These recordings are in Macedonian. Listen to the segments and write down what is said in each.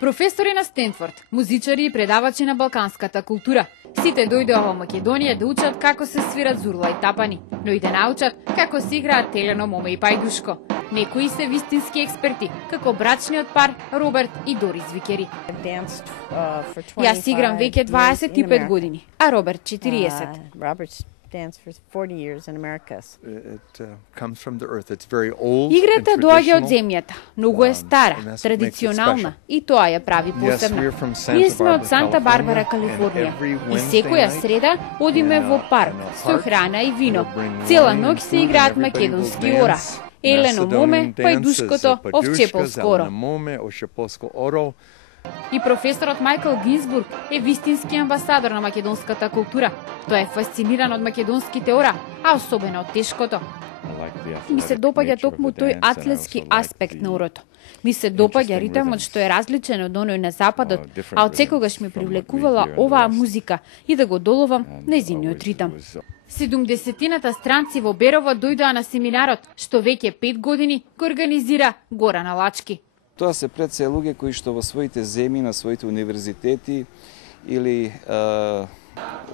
Професори на Стенфорд, музичари и предавачи на балканската култура. Сите дојдоа во Македонија да учат како се свират зурла и тапани, но и да научат како се играат телено, моме и пајдушко. Некои се вистински експерти, како брачниот пар Роберт и Дорис Викери. Јас играм веќе 25 години, а Роберт 40. Играта доаѓа од земјата, многу е стара, традиционална и тоа ја прави посебна. Ние сме од Санта Барбара, Калифорнија и секоја среда одиме во парк со храна и вино. Цела ноќ се играат македонски ора. Елено моме, пајдушкото, овчеполско оро. И професорот Майкл Гинзбург е вистински амбасадор на македонската култура. Тој е фасциниран од македонските ора, а особено од тешкото. Ми се допаѓа токму тој атлетски аспект на орото. Ми се допаѓа ритмот што е различен од оној на западот, а од секогаш ми привлекувала оваа музика и да го доловам нејзиниот ритам. 70-тината странци во Берово дојдоа на семинарот, што веќе 5 години го организира Гора на Лачки. Тоа се пред се луѓе кои што во своите земји, на своите универзитети или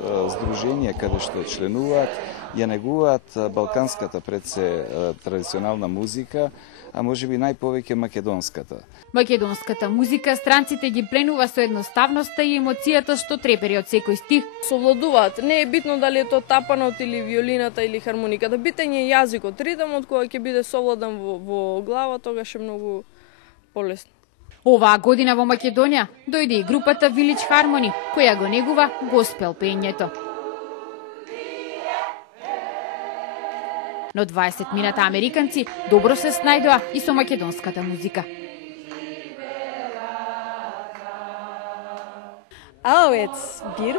здруженија каде што членуваат, ја негуваат балканската пред се традиционална музика, а можеби најповеќе македонската. Македонската музика странците ги пленува со едноставноста и емоцијата што трепери од секој стих. Совладуваат. Не е битно дали е тоа тапанот или виолината или хармониката. Битен е јазикот, ритмот кој ќе биде совладан во глава, тогаш е многу полесно. Оваа година во Македонија дојде и групата Village Harmony, која го негува госпел пењето. Но 20 мината американци добро се снајдоа и со македонската музика.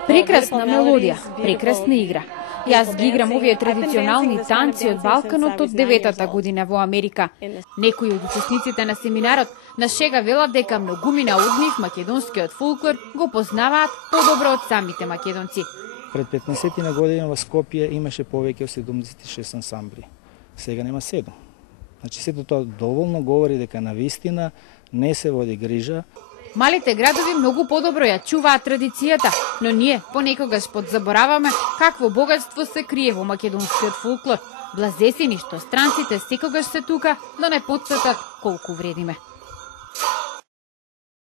Прекрасна мелодија, прекрасна игра. Јас ги играм овие традиционални танци од Балканот од 9-та година во Америка. Некои од учесниците на семинарот на шега велат дека многумина од нив македонскиот фолклор го познаваат подобро од самите македонци. Пред 15 на година во Скопје имаше повеќе од 76 ансамбли. Сега нема 7. Значи сето тоа доволно говори дека навистина не се води грижа. Малите градови многу подобро ја чуваат традицијата, но ние понекогаш подзабораваме какво богатство се крие во македонскиот фолклор. Блазесени што странците секогаш се тука да не потсетат колку вредиме.